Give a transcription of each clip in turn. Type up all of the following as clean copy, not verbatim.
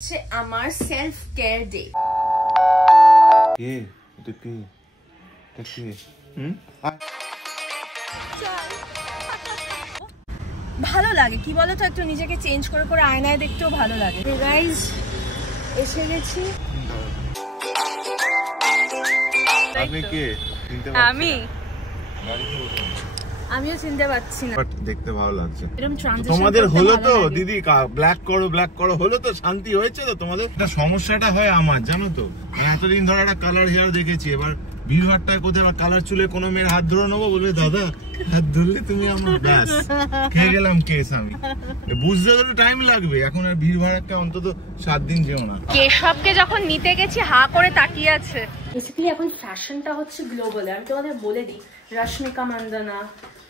হচ্ছে আমার self care day. ভালো লাগে কি বলতো, একটু নিজেকে চেঞ্জ করে করে আয়নায় দেখতেও ভালো লাগে। গাইস এসে গেছি। আমিও চিনতে পারছি না, বাট দেখতে ভালো লাগছে। তোমাদের হলো তো দিদি, ব্ল্যাক করো হলো তো, শান্তি হয়েছে তো তোমাদের? এটা সমস্যাটা হয় আমার, জানো তো, এতদিন ধরে একটা কালার হেয়ার দেখেছি, এবার ভিড়ভাড়টায় কোথায় আবার কালার চুলে কোনো মেয়ের হাত ধরে নেবো, বলবে দাদা হাত ধরলে তুমি আমার ব্যাস খেয়ে গেলাম কেস। আমি বুঝতে তো টাইম লাগবে, এখন আর ভিড়ভাড় একটা অন্তত 7 দিন যেও না। কেশবকে যখন নিতে গেছি হা করে তাকিয়ে আছে। বেসিক্যালি এখন ফ্যাশনটা হচ্ছে গ্লোবাল। আমি তোমাদের বলে দিই, রশ্মিকা মান্দানা,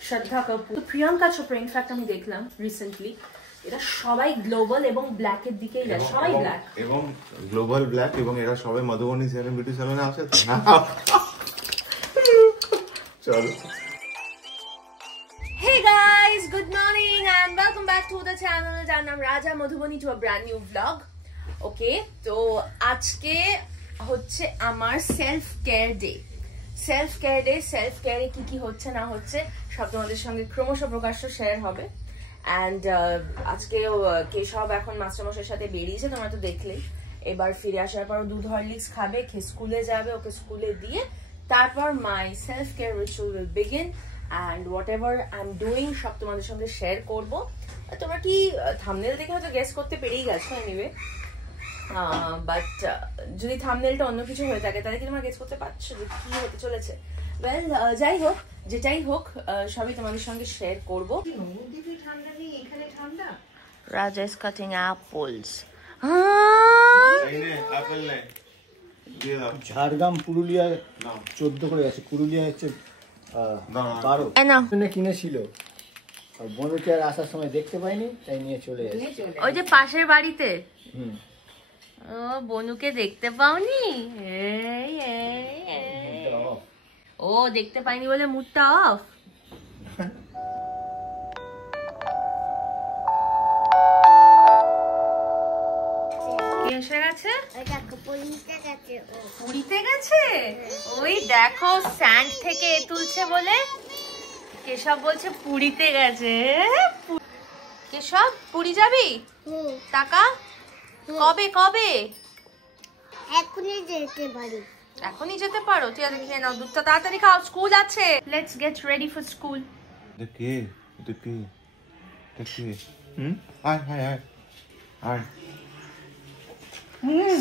শ্রদ্ধা কাপুর, প্রিয়াঙ্কা চোপড়া, ইনফ্যাক্ট আমি দেখলাম রিসেন্টলি, এরা সবাই গ্লোবাল এবং ব্ল্যাকের দিকেই যায়, সবাই ব্ল্যাক এবং গ্লোবাল ব্ল্যাক, এবং এরা সবাই মধুবনী সেলুন বিউটি সেলুনে আসে। চলো। Hey guys, good morning and welcome back to the channel. যার নাম রাজা Madhubani, to a brand new vlog. Okay, তো আজকে হচ্ছে আমার সেলফ কেয়ার ডে। সেলফ কেয়ারে কি কি হচ্ছে না হচ্ছে সব তোমাদের সঙ্গে ক্রমশ প্রকাশ্য শেয়ার হবে। অ্যান্ড আজকে কেশব এখন মাস্টারমশাইয়ের সাথে বেরিয়েছে, তোমরা তো দেখলেই। এবার ফিরে আসার পর দুধ হরলিক্স খাবে, খেয়ে স্কুলে যাবে, ওকে স্কুলে দিয়ে তারপর my self care ritual will begin. And what ever I am doing সব তোমাদের সঙ্গে শেয়ার করবো। তোমরা কি থাম্বনেল দেখে হয়তো গেস করতে পেরেই গেছো এনিওয়ে, বাট যদি থাম্বনেলটা অন্য কিছু হয়ে থাকে তাহলে কি তোমরা গেস করতে পারছো যে কি হতে চলেছে? ওয়েল, যাই হোক, যেটাই হোক, সবই তোমাদের সঙ্গে শেয়ার করবো। রাজা is cutting apples. Jhargram Purulia 14 করে আছে, পুরুলিয়া হচ্ছে 12 কিনেছিল। বনুকে আর আসার সময় দেখতে পাইনি, তাই নিয়ে চলে এসেছে ওই যে পাশের বাড়িতে। ও বনুকে দেখতে পাওনি? ও দেখতে পাইনি বলে মুডটা অফ। এসে গেছে, পুরীতে গেছে। ওই দেখো স্যান্ড থেকে তুলছে বলে কেশব বলছে পুরীতে গেছে। কেশব পুরী যাবি? টাকা কবে কবে? এখনই যেতে পারি। এখনই যেতে পারো? তুই আগে খেয়ে নাও, দুধটা তাড়াতাড়ি খাও, স্কুল আছে। Let's get ready for school.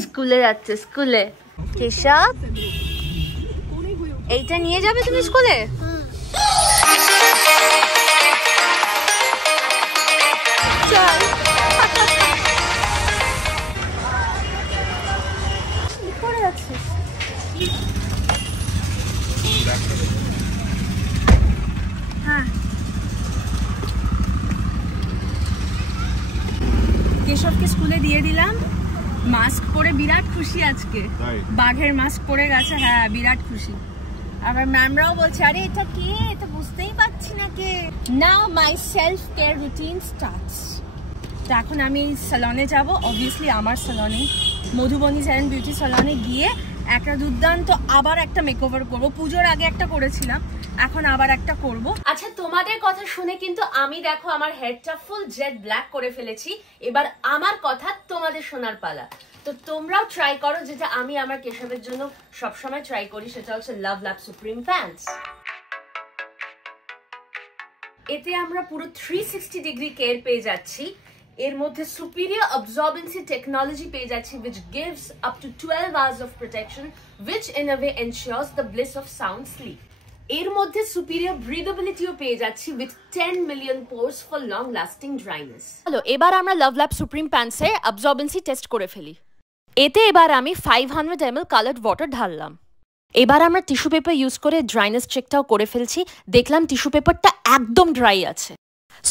স্কুলে যাচ্ছে, স্কুলে। কেশব এইটা নিয়ে যাবে তুমি স্কুলে? চল। পড়ে যাচ্ছিস? হ্যাঁ। কেশবকে স্কুলে দিয়ে দিলাম, মাস্ক পরে বিরাট খুশি আজকে। বাঘের মাস্ক পরে গেছে, হ্যাঁ বিরাট খুশি। আবার ম্যামরাও বলছে আরে এটা কে, এটা বুঝতেই পারছি না কে। Now myself care routine starts. তো এখন আমি স্যালনে যাব, অবভিয়াসলি আমার স্যালনে, মধুবনী সেলুন বিউটি স্যালনে গিয়ে একটা দুর্দান্ত আবার একটা মেকওভার করবো। পুজোর আগে একটা করেছিলাম, এখন আবার একটা করব। আচ্ছা, তোমাদের কথা শুনে কিন্তু আমি দেখো আমার হেয়ারটা ফুল জেড ব্ল্যাক করে ফেলেছি। এবার আমার কথা তোমাদের শোনার পালা। তো তোমরাও ট্রাই করো যেটা আমি আমার কেশবের জন্য সবসময় ট্রাই করি, সেটা হচ্ছে লাভ ল্যাব সুপ্রিম প্যান্টস। এতে আমরা পুরো 360 ডিগ্রি কেয়ার পেয়ে যাচ্ছি। এর মধ্যে সুপিরিয়র অবজর্বেন্সি টেকনোলজি পেয়ে যাচ্ছি, which gives up to 12 hours of protection, which in a way ensures the bliss of sound sleep. এর মধ্যে সুপিরিয়র ব্রিদেবিলিটিও পেয়ে যাচ্ছি with 10 million pores for long lasting dryness. চলো এবার আমরা লাভ ল্যাব সুপ্রিম প্যান্টসের অবজর্বেন্সি টেস্ট করে ফেলি। এতে এবার আমি 500 ml কালার্ড ওয়াটার ঢাললাম। এবার আমরা টিস্যু পেপার ইউজ করে ড্রাইনেস চেকটাও করে ফেলছি। দেখলাম টিস্যু পেপারটা একদম ড্রাই আছে।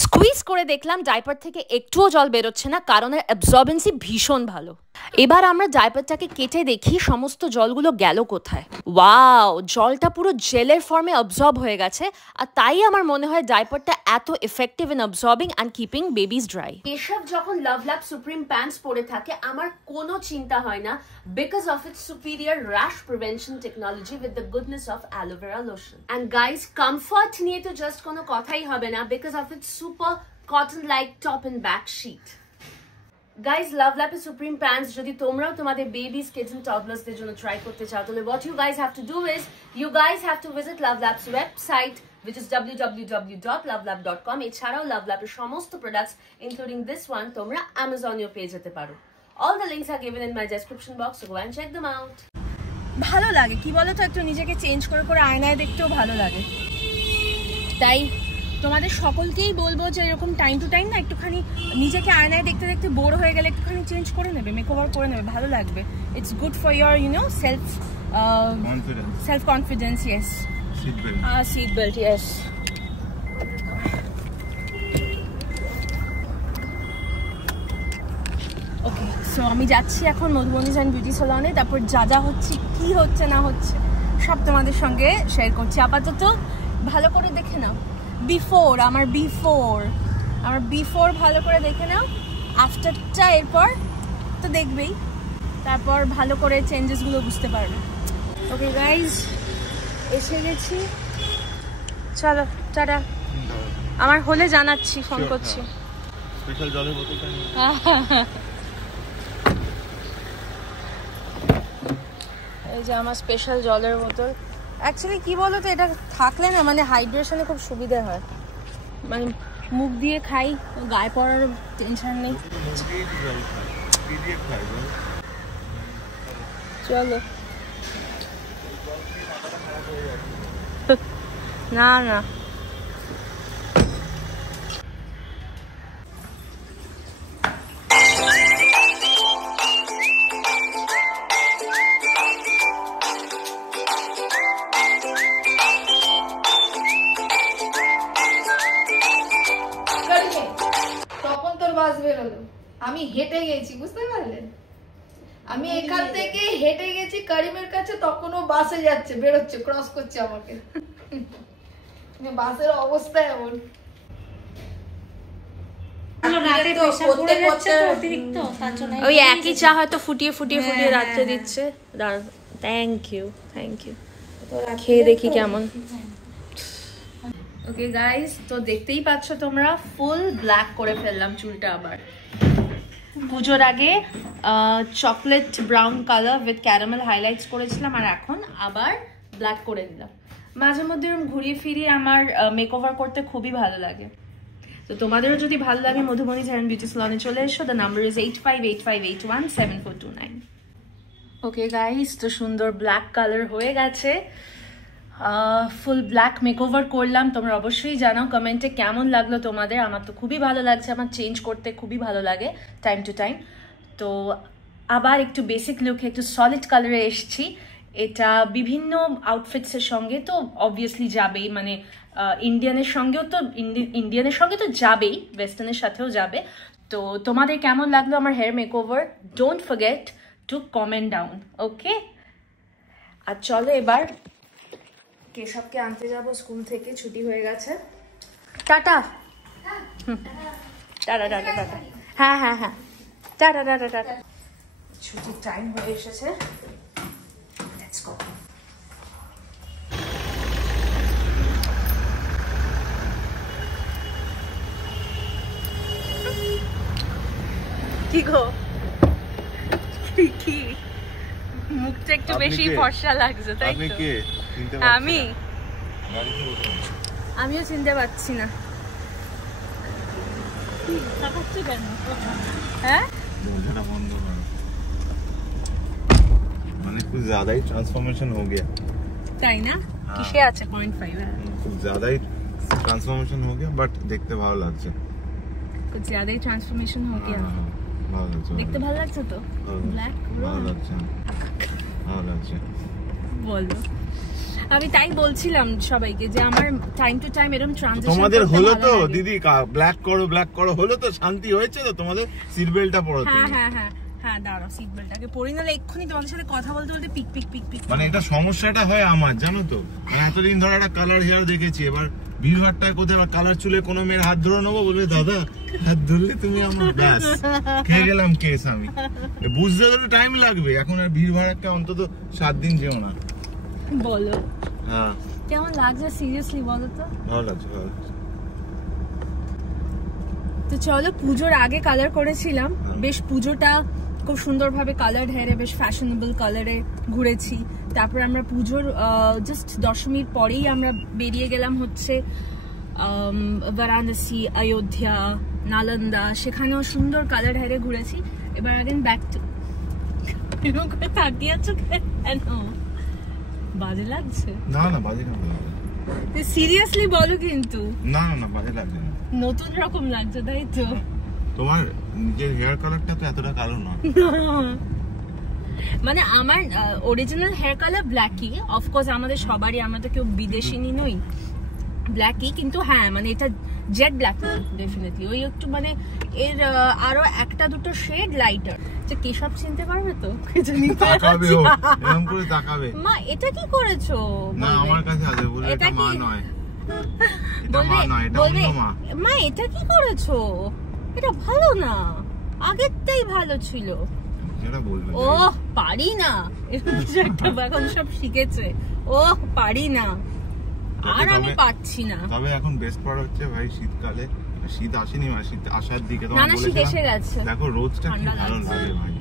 স্কুইজ করে দেখলাম ডাইপার থেকে একটুও জল বেরোচ্ছে না, কারণ এর অ্যাবজর্বেন্সি ভীষণ ভালো। এবার আমরা ডাইপারটাকে কেটে দেখি সমস্ত জলগুলো গেল কোথায়। ওয়াও, জলটা পুরো জেলের ফর্মে অবজর্ব হয়ে গেছে, আর তাই আমার মনে হয় ডাইপারটা এত effective in absorbing and keeping babies dry. এসব যখন লাভল্যাব সুপ্রিম প্যান্টস পরে থাকে আমার কোনো চিন্তা হয় না, because of its superior rash prevention technology with the goodness of aloe vera lotion. And guys, comfort নিয়ে তো জাস্ট কোনো কথাই হবে না, because of its super cotton like top and back sheet. Guys, Lovelab Supreme Pants যদি তোমরাও তোমাদের babies, kids and toddlers দের জন্য ট্রাই করতে চাও, তাহলে what you guys have to do is you guys have to visit Lovelab's website, which is www.lovelab.com. এছাড়াও Lovelab এর সমস্ত products including this one তোমরা Amazon-এও পেয়ে যেতে পারো। All the links are given in my description box, so go and check them out. ভালো লাগে কি বলো তো, একটু নিজেকে চেঞ্জ করে করে আয়নায় দেখতেও ভালো লাগে। তাই তোমাদের সকলকেই বলবো যে এরকম টাইম টু টাইম না একটুখানি নিজেকে আয়নায় দেখতে দেখতে বোর হয়ে গেলে একটুখানি চেঞ্জ করে নেবে, মেকওভার করে নেবে, ভালো লাগবে। It's good for your self confidence. Yes, seat belt, yes. Okay, so আমি যাচ্ছি এখন মধুবনীজ অ্যান্ড বিউটি সেলনে, তারপর যা যা হচ্ছে কি হচ্ছে না হচ্ছে সব তোমাদের সঙ্গে শেয়ার করছি। আপাতত ভালো করে দেখে নাও আমার বিফোর ভালো করে দেখে নাও, আফটারটা এরপর তো দেখবেই, তারপর ভালো করে চেঞ্জেসগুলো বুঝতে পারবে। ওকে গাইজ, এসে গেছি, চলো টাটা। আমার হলে জানাচ্ছি, ফোন করছি। স্পেশাল জলের বোতলটা এই যে আমার স্পেশাল জলের বোতল। অ্যাকচুয়ালি কি বলো তো, এটা থাকলে না মানে হাইড্রেশনে খুব সুবিধা হয়, মানে মুখ দিয়ে খাই, গায়ে পড়ার টেনশন নেই। চলো না না আমি হেঁটে গেছি, বুঝতে পারলেন? আমি এখান থেকে হেঁটে গেছি করিমের কাছে, তখনও বাসে যাচ্ছে, বেরোচ্ছে, ক্রস করছে আমাকে। বাসের অবস্থা এমন। ওই একই চা হয়তো ফুটিয়ে ফুটিয়ে ফুটিয়ে রাত্রে দিচ্ছে। থ্যাংক ইউ, খেয়ে দেখি কেমন। ওকে গাইস, তো দেখতেই পাচ্ছ তোমরা, ফুল ব্ল্যাক করে ফেললাম চুলটা। আবার পুজোর আগে chocolate brown colour with caramel highlights করেছিলাম, আর এখন আবার ব্ল্যাক করে দিলাম। মাঝে মধ্যে এরকম ঘুরিয়ে ফিরিয়ে আমার মেকওভার করতে খুবই ভালো লাগে। তো তোমাদেরও যদি ভালো লাগে মধুবনীজ হেয়ার বিউটি সেলনে চলে এসো। The number is 8585817429। Okay guys, তো সুন্দর ব্ল্যাক কালার হয়ে গেছে, ফুল ব্ল্যাক মেকওভার করলাম। তোমরা অবশ্যই জানাও কমেন্টে কেমন লাগলো তোমাদের। আমার তো খুবই ভালো লাগছে, আমার চেঞ্জ করতে খুবই ভালো লাগে টাইম টু টাইম। তো আবার একটু বেসিক লুকে একটু সলিড কালারে এসছি। এটা বিভিন্ন আউটফিটসের সঙ্গে তো অবভিয়াসলি যাবেই, মানে ইন্ডিয়ানের সঙ্গে তো যাবেই, ওয়েস্টার্নের সাথেও যাবে। তো তোমাদের কেমন লাগলো আমার hair makeover, don't forget to comment down. Okay, আর চলো এবার কেশবকে আনতে যাবো, স্কুল থেকে ছুটি হয়ে গেছে। টাটা। Tata tata tata. হ্যাঁ হ্যাঁ হ্যাঁ, টাটা টাটা টাটা। ছুটির টাইম হয়ে এসেছে, লেটস গো। কি গো, কি মুখটা একটু বেশি ফর্সা লাগছে, তাই তো? আমিও চিনতে পারছি না। হ্যাঁ, মানে कुछ ज्यादा ही ट्रांसफॉर्मेशन हो गया, তাই না? কিসে আছে 0.5? कुछ ज्यादा ही ट्रांसफॉर्मेशन हो गया, बट देखते ভালো লাগছে। कुछ ज्यादा ही ट्रांसफॉर्मेशन हो गया, ভালো লাগছে, দেখতে ভালো লাগছে তো। ব্ল্যাক ভালো লাগছে, ভালো লাগছে। বলো, আমি তাই বলছিলাম সবাইকে যে আমার টাইম টু টাইম এরকম ট্রানজিশন তোমাদের হলো তো দিদি, ব্ল্যাক করো হলো তো, শান্তি হয়েছে তো তোমাদের? সিট বেল্টটা পরো। হ্যাঁ হ্যাঁ হ্যাঁ হ্যাঁ দাঁড়াও, সিট বেল্টটাকে পরি, নাহলে এক্ষুনি তোমাদের সাথে কথা বলতে বলতে পিক পিক পিক পিক। মানে এটা সমস্যাটা হয় আমার, জানো তো, মানে এতদিন ধরে একটা কালার হেয়ার দেখেছি, এবার ভিড়ভাড়টায় কোথায় আবার কালার চুলে কোনো মেয়ের হাত ধরে নেবো, বলবে দাদা হাত ধরলে তুমি আমার, ব্যাস খেয়ে গেলাম কেস আমি। বুঝতে তো একটু টাইম লাগবে, এখন আর ভিড়ভাড়াকে অন্তত 7 দিন যেও না। বলো হ্যাঁ কেমন লাগছে সিরিয়াসলি বলো তো? ভালো লাগছে, ভালো লাগছে। তো চলো, পুজোর আগে কালার করেছিলাম, বেশ পুজোটা খুব সুন্দরভাবে কালার হেয়ারে বেশ ফ্যাশনেবল কালারে ঘুরেছি। তারপর আমরা পুজোর জাস্ট দশমীর পরেই আমরা বেরিয়ে গেলাম হচ্ছে বারাণসী, অযোধ্যা, নালন্দা, সেখানেও সুন্দর কালার হেয়ারে ঘুরেছি। এবার আগেন ব্যাক টু, তাকিয়ে আছো কেন? বাজে লাগছে? না না বাজে না, সিরিয়াসলি বলো কিন্তু। না না বাজে লাগছে না, নতুন রকম লাগছে তাই তো? তোমার নিজের হেয়ার কালারটা তো এতটা কালো না। মানে আমার অরিজিনাল হেয়ার কালার ব্ল্যাকই, অফকোর্স আমাদের সবারই, আমরা তো কেউ বিদেশিনী নই, ব্ল্যাকই, কিন্তু হ্যাঁ মানে এটা জেড ব্ল্যাক ডেফিনেটলি, ওই একটু মানে এর আরো একটা দুটো শেড লাইটার। যে কেশব চিনতে পারবে তো? তাকাবে ও, এরকম করে তাকাবে। মা এটা কি করেছো? না আমার কাছে আছে, বলে এটা মা নয়, এটা মা নয়, এটা অন্য মা। মা এটা কি করেছো? এটা ভালো না, আগেরটাই ভালো ছিল। এটা বলবে ও পারি না, এখন সব শিখেছে, ও পারি না, আর আমি পারছি না। তবে এখন বেস্ট পার্ট হচ্ছে ভাই, শীতকালে, শীত আসেনি, শীত আসার দিকে না না শীত এসে গেছে, দেখো রোদটা কি ভালো লাগে ভাই,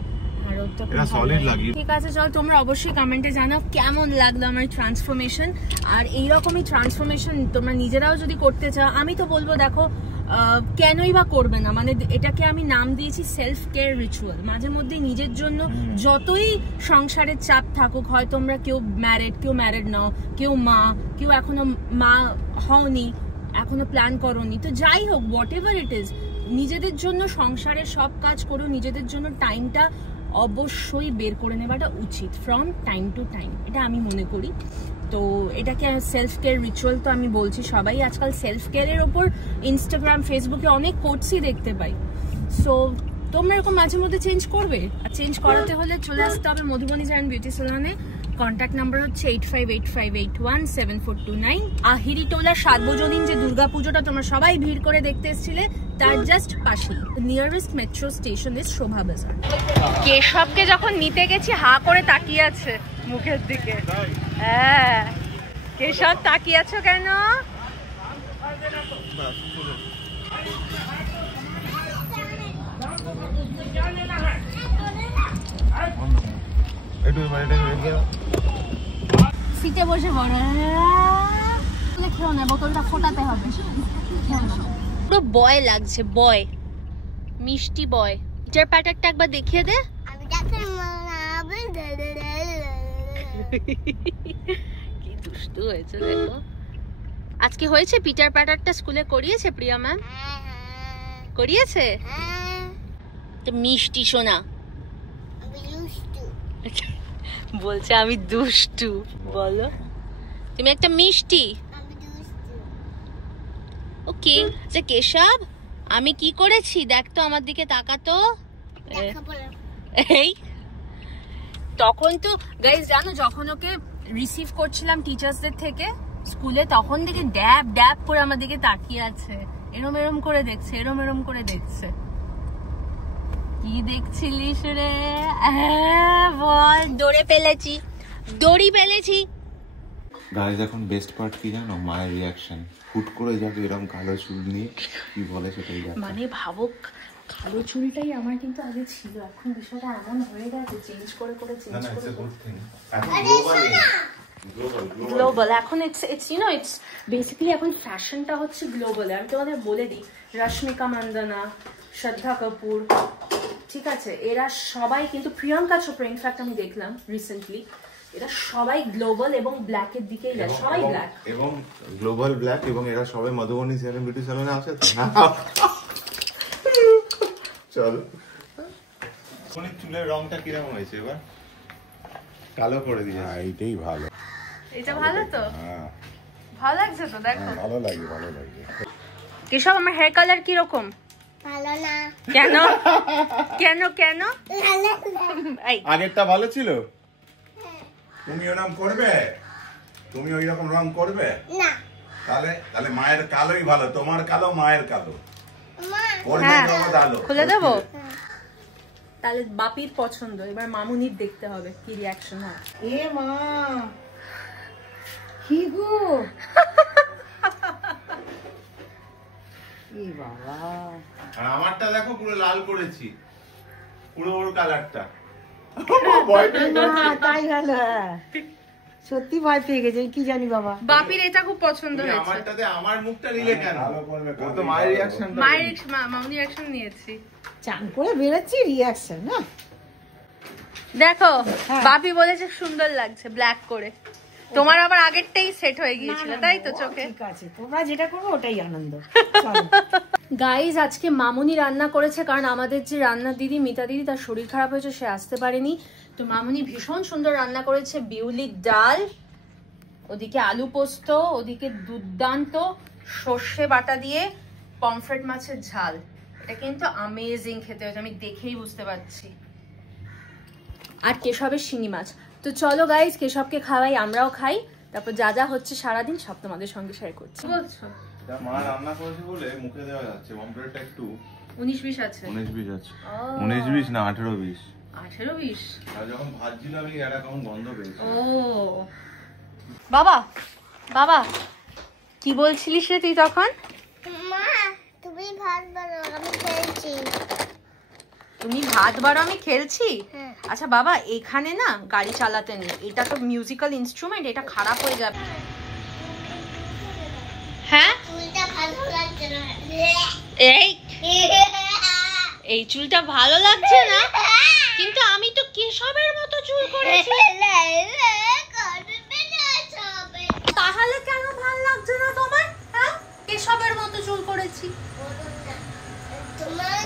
এটা সলিড লাগে। ঠিক আছে চল, তোমরা অবশ্যই কমেন্টে জানাও কেমন লাগলো আমার ট্রান্সফরমেশন। আর এইরকমই ট্রান্সফরমেশন তোমরা নিজেরাও যদি করতে চাও, আমি তো বলবো দেখো কেনই বা করবে না, মানে এটাকে আমি নাম দিয়েছি সেলফ কেয়ার রিচুয়াল। মাঝে মধ্যে নিজের জন্য যতই সংসারের চাপ থাকুক, হয় তোমরা কেউ ম্যারিড নাও, কেউ মা, কেউ এখনো মা হওনি, এখনো প্ল্যান করোনি, তো যাই হোক হোয়াট এভার ইট ইজ, নিজেদের জন্য সংসারের সব কাজ করো, নিজেদের জন্য টাইমটা অবশ্যই বের করে নেওয়াটা উচিত ফ্রম টাইম টু টাইম, এটা আমি মনে করি। তো এটাকে সেলফ কেয়ার রিচুয়াল তো আমি বলছি, সবাই আজকাল সেলফ কেয়ারের ওপর ইনস্টাগ্রাম ফেসবুকে অনেক কোটসই দেখতে পাই। সো তোমরা এরকম মাঝে মধ্যে চেঞ্জ করবে, আর চেঞ্জ করাতে হলে চলে আসতে হবে মধুবনী জায়ান্ট বিউটি সেলুনে। কন্ট্যাক্ট নাম্বার হচ্ছে 8585817429। আহিরিটোলা সার্বজনীন যে দুর্গাপুজোটা তোমরা সবাই ভিড় করে দেখতে এসেছিলে, তার জাস্ট পাশেই নিয়ারেস্ট মেট্রো স্টেশন ইজ শোভা বাজার। কেশবকে যখন নিতে গেছি হা করে তাকিয়ে আছে মুখের দিকে। হ্যাঁ কেশব তাকিয়ে আছো কেন? সিটে বসে পড়ো, খেও না, বোতলটা ফোটাতে হবে। পুরো বয় লাগছে, বয়, মিষ্টি বয়। পিটার প্যাটারটা একবার দেখিয়ে দে। কি দুষ্টু হয়েছে দেখো। আজকে হয়েছে পিটার প্যাটারটা স্কুলে করিয়েছে প্রিয়া ম্যাম? করিয়েছে তো মিষ্টি সোনা বলছে আমি দুষ্টু। বলো তুমি একটা মিষ্টি। ওকে যে কেশব আমি কি করেছি দেখ তো, আমার দিকে তাকাতো। এই তখন তো গাইস জানো, যখন ওকে রিসিভ করছিলাম টিচার্সদের থেকে স্কুলে, তখন থেকে ড্যাব ড্যাব করে আমার দিকে তাকিয়ে আছে, এরম এরম করে দেখছে, এরম এরম করে দেখছে। কি দেখছিলিস রে? বল। দড়ি পেলেছি। গাইস এখন বেস্ট পার্ট কি জানো, মায়ের রিঅ্যাকশন। ফুট করে যাবে এরকম কালো চুল নিয়ে, কি বলে সেটাই দেখো। মানে ভাবুক, কালো চুলটাই আমার কিন্তু আগে ছিল, এখন বিষয়টা এমন হয়ে গেছে, চেঞ্জ করে গ্লোবাল। এখন it's you know it's basically এখন ফ্যাশনটা হচ্ছে গ্লোবাল। আমি তোমাদের বলে দিই, রশ্মিকা মান্দানা, শ্রদ্ধা কাপুর, ঠিক আছে, এরা সবাই কিন্তু, প্রিয়াঙ্কা চোপড়া ইনফ্যাক্ট আমি দেখলাম রিসেন্টলি, এরা সবাই গ্লোবাল এবং ব্ল্যাকের দিকেই যায়, সবাই ব্ল্যাক এবং গ্লোবাল ব্ল্যাক, এবং এরা সবাই মধুবনী সেলুন বিউটি সেলুনে আসে। চলো চুলের রংটা কিরকম হয়েছে এবার? কালো করে দিয়ে। এইটাই ভালো, এটা ভালো তো, ভালো লাগছে তো দেখো। ভালো লাগে। কেশব আমার হেয়ার কালার কিরকম? ভালো না। কেন কেন কেন? এই আগেরটা ভালো ছিল? তুমি ওরকম করবে? তুমি ওই রকম রং করবে না তাহলে? তাহলে মায়ের কালোই ভালো, তোমার কালো মায়ের কালো। মা খুলে দেবো? তাহলে বাপির পছন্দ, এবার মামুনির দেখতে হবে কি রিয়াকশন হয়। এ মা কি গো, এ বাবা, আর আমারটা দেখো পুরো লাল করেছি, পুরো ওর কালারটা। ভয় পেয়ে গেছে। তাই গেল, সত্যি ভয় পেয়ে গেছে, কি জানি বাবা। বাপির এটা খুব পছন্দ হয়েছে। আমারটাতে আমার মুখটা নিলে কেন? ও তো মায়ের রিয়াকশন, মামুনি রিয়াকশন নিয়েছি। চান করে বেরোচ্ছি, রিয়াকশন না দেখো বাপি বলেছে সুন্দর লাগছে ব্ল্যাক করে, তোমার আবার আগেরটাই সেট হয়ে গিয়েছিল তাই তো চোখে? ঠিক আছে, তোমরা যেটা করবে ওটাই আনন্দ। গাইজ আজকে মামুনি রান্না করেছে, কারণ আমাদের যে রান্নার দিদি মিতা দিদি তার শরীর খারাপ হয়েছে, সে আসতে পারেনি। তো মামুনি ভীষণ সুন্দর রান্না করেছে, বিউলির ডাল, ওদিকে আলু পোস্ত, ওদিকে দুর্দান্ত সর্ষে বাটা দিয়ে পমফ্রেট মাছের ঝাল। এটা কিন্তু আমেজিং খেতে হয়েছে, আমি দেখেই বুঝতে পারছি। আর কেশবের শিঙি মাছ। তো চলো গাইজ কেশবকে খাওয়াই, আমরাও খাই, তারপর যা যা হচ্ছে সারাদিন সব তোমাদের সঙ্গে শেয়ার করছি। বলছো মা রান্না করেছে বলে মুখে দেওয়া যাচ্ছে, পমফ্রেটটা একটু 19-20 আছে। 19-20 আছে। 19-20 না 18-20। 18-20 আর যখন ভাজছিলাম আমি এটা কেমন গন্ধ পেয়েছি। ও বাবা, বাবা কি বলছিলিস রে তুই তখন? মা তুমি ভাত বানাও, আমি খেলছি। তুমি ভাত বাড়ো আমি খেলছি? হ্যাঁ। আচ্ছা বাবা, এখানে না গাড়ি চালাতে নেই, এটা তো মিউজিক্যাল ইনস্ট্রুমেন্ট, এটা খারাপ হয়ে যাবে। হ্যাঁ চুলটা ভালো লাগছে না। এই চুলটা ভালো লাগছে না, কিন্তু আমি তো কেশবের মতো চুল করেছি। তাহলে কেন ভালো লাগছে না তোমার? হ্যাঁ কেশবের মতো চুল করেছি। তোমার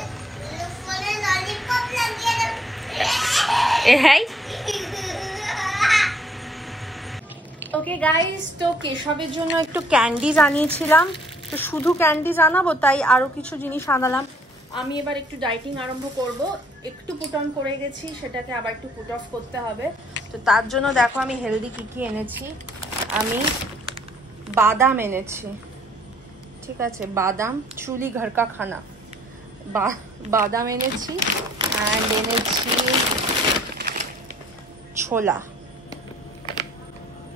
ফোনে ললিপপ লাগিয়ে দাও। এই ওকে গাইস, তো কেশবের জন্য একটু ক্যান্ডিজ আনিয়েছিলাম, তো শুধু ক্যান্ডিজ আনাবো তাই আরো কিছু জিনিস আনালাম। আমি এবার একটু ডাইটিং আরম্ভ করব, একটু পুট অন করে গেছি, সেটাকে আবার একটু পুট অফ করতে হবে। তো তার জন্য দেখো আমি হেলদি কি কি এনেছি। আমি বাদাম এনেছি, ঠিক আছে, বাদাম চুলি ঘর কা খানা, বাদাম এনেছি, অ্যান্ড এনেছি ছোলা,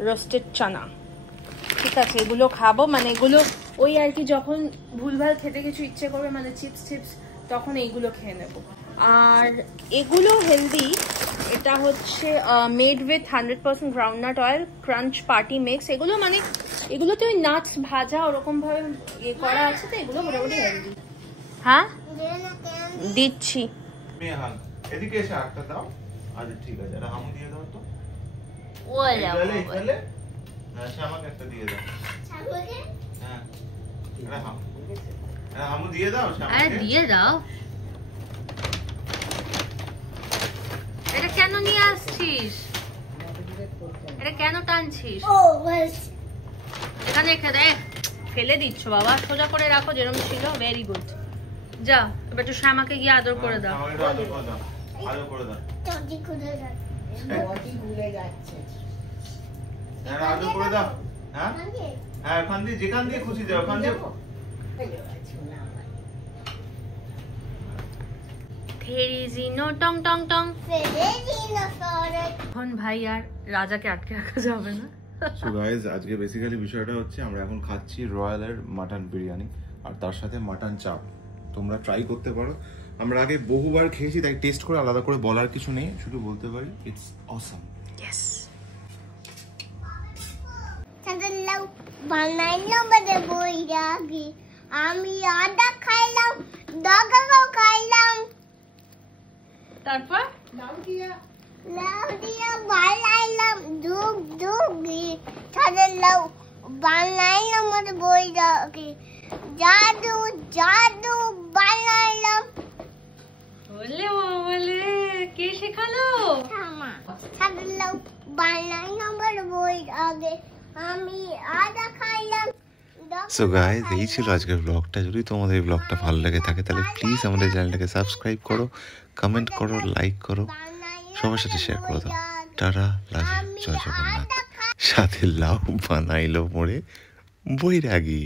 রোস্টেড চানা, ঠিক আছে, এগুলো খাবো, মানে এগুলো ওই আর কি যখন ভুলভাল খেতে কিছু ইচ্ছে করবে, মানে চিপস টিপস, তখন এইগুলো খেয়ে নেব। আর এগুলো হেলদি, এটা হচ্ছে made with 100% groundnut oil, crunch party mix, এগুলো মানে এগুলোতে ওই নাটস ভাজা ওরকম ভাবে ইয়ে করা আছে, তো এগুলো মোটামুটি হেলদি। হ্যাঁ দিচ্ছি। এদিকে এসে একটা দাও। আচ্ছা ঠিক আছে, এটা হামু দিয়ে দাও তো। ওলা তাহলে আমাকে একটা দিয়ে দাও। হ্যাঁ এটা হামু দিয়ে দাও। আরে দিয়ে দাও। এটা কেন নিয়ে আসছিস? এটা কেন টানছিস? ও বাস এখানে রেখে দে, ফেলে দিচ্ছ বাবা, সোজা করে রাখো যেরকম ছিল। ভেরি গুড, যা এবার একটু শ্যামাকে গিয়ে আদর করে দাও। আদর করে দাও। চটি খুলে দাও। বডি ভুলে যাচ্ছে। হ্যাঁ আদর করে দাও। হ্যাঁ হ্যাঁ, ওখান দিয়ে যেখান দিয়ে খুশি যাও, ওখান দিয়ে। ফেরিজিনো টং টং টং। ফেরিজিনো সরে। এখন ভাই আর রাজাকে আটকে রাখা যাবে না। সো গাইস, আজকে বেসিক্যালি বিষয়টা হচ্ছে আমরা এখন খাচ্ছি রয়্যালের মাটন বিরিয়ানি, আর তার সাথে মাটন চাপ। তোমরা ট্রাই করতে পারো, আমরা আগে বহুবার খেয়েছি, তাই টেস্ট করে আলাদা করে বলার কিছু নেই, শুধু বলতে পারি ইটস অসাম। ইয়েস। সাদা বানাইলাম বলে বই রাগি, আমি আদা খাইলাম, দাগাও খাইলাম, তারপর লাউ দিয়া বানাইলাম দুগ দুগি, সাদা লাউ বানাইলাম বলে বই রাগি, জাদু জাদু বানাইলাম। বলে বলে কে শেখালো? সাদা লাউ বানাইলাম বলে বই রাগি, আমি আদা খাইলাম, সো গাইস, এই ছিল আজকের ব্লগটা। যদি তোমাদের এই ব্লগটা ভালো লাগে থাকে তাহলে প্লিজ আমাদের চ্যানেলটাকে সাবস্ক্রাইব করো, কমেন্ট করো, লাইক করো, সবার সাথে শেয়ার করে দাও। টাটা, লাভ ইউ, জয় জগন্নাথ। সাথে লাউ বানাইলো মোড়ে বৈরাগী।